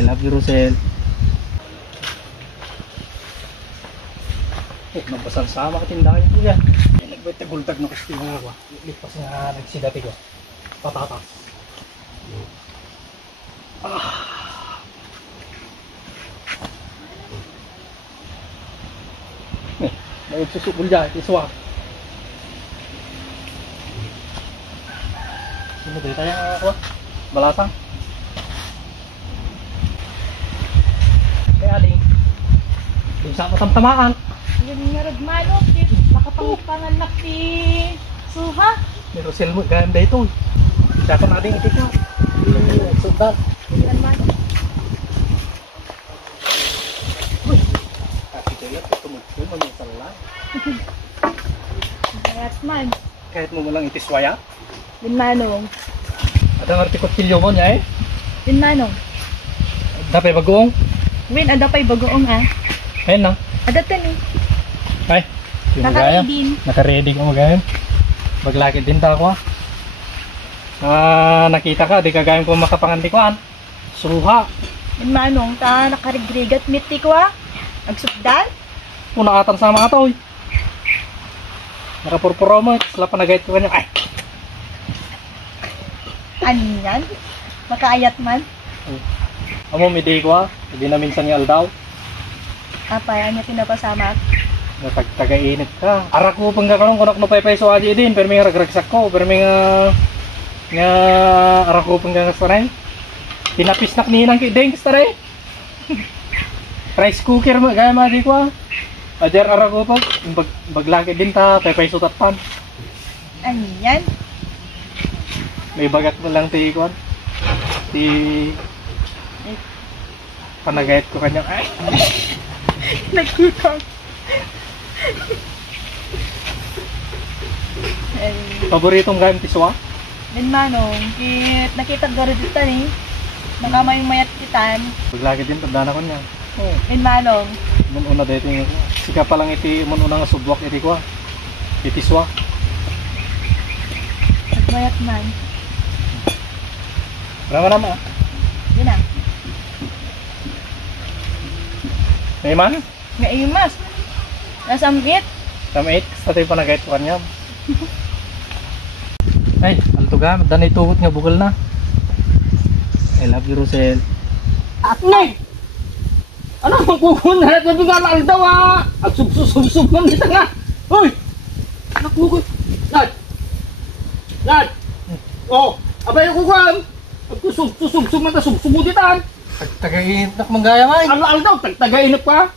I love you, Rosel. Nabasal sama katindahan ko yan. Nagbatagultag na kasi nga ako. Lipas nga nagsidati ko. Patatas. May susukul dyan, iswa. Sino ba tayo ako? Balasang? Kaya aling. Yung sa matamtamaan. Yung naragmanok, nakapangpanganak si Suha. May Rosel mo, ganda ito. Dapat natin itika. Sundan. Yung naragmanok. Kasi kaya ito mo, mamisa lang. Kayat man. Kahit mo lang itiswaya. Binmanong. At ang artikot kilyo mo niya eh. Binmanong. Dapat bagoong. Win, ada pa'y bagoong ah. Ayun na. Ada tan eh. Ay. Yung magaya. Naka-ready. Naka-ready ko magaya. Maglakit din ta ako ah. Nakita ka, di kagayang ko makapangantikuan. Suha. Binmanong, ta nakarigrigat miti ko ah. Agsugdan. Una atan sama ato eh. Nakapurpuro mo. Sila pa nagayit ko kanya. Ay. Ano yan? Makaayat man. Amo, midi ko ah. Hindi na minsan yung aldaw. Apa, ano pinapasama? Natagtaga-init ka. Arak ko pang kakalong kunak no pay so aji din. Pero may ragragsak ko. Pero may nga arak ko pang kakastaray. Pinapisnak nilang kideng kastaray. Rice cooker mo. Gaya mga di ko ah. Ajar arak ko pag. Baglaki din ta. Pay so tatpan. Ano yan? May bagat mo lang ti ko. Ti panagayat ko kanyang ay. Nagkutang. Paboritong gayam tiswa? Binmanong, nakita garuditan eh. Nakamay mayat kitan. Baglaki din tanda ko niya. Oh. Binmanong. Mun una dito yung sika pa lang iti mun una nga subwak iti ko. Itiswa. Nagmayat man. Rama nama. Yun na. May man? Nga iyo mas. Nasamgit. Tamit, sa tayo pa nagayat ko kanya. Ay, altuga, danay tugot nga bukal na. I love you, Rosel. Nay! Ano ang kukun na natin nga na aldaw ah? At sub-sub-sub man dito nga. Hoy! Anak kukun. Nad! Nad! Oh! Abay yung kukun! At sub-sub-sub man ta sub-sub mo dito. Tagainit na manggaya man. Ano aldaw? Tagtagainap ka?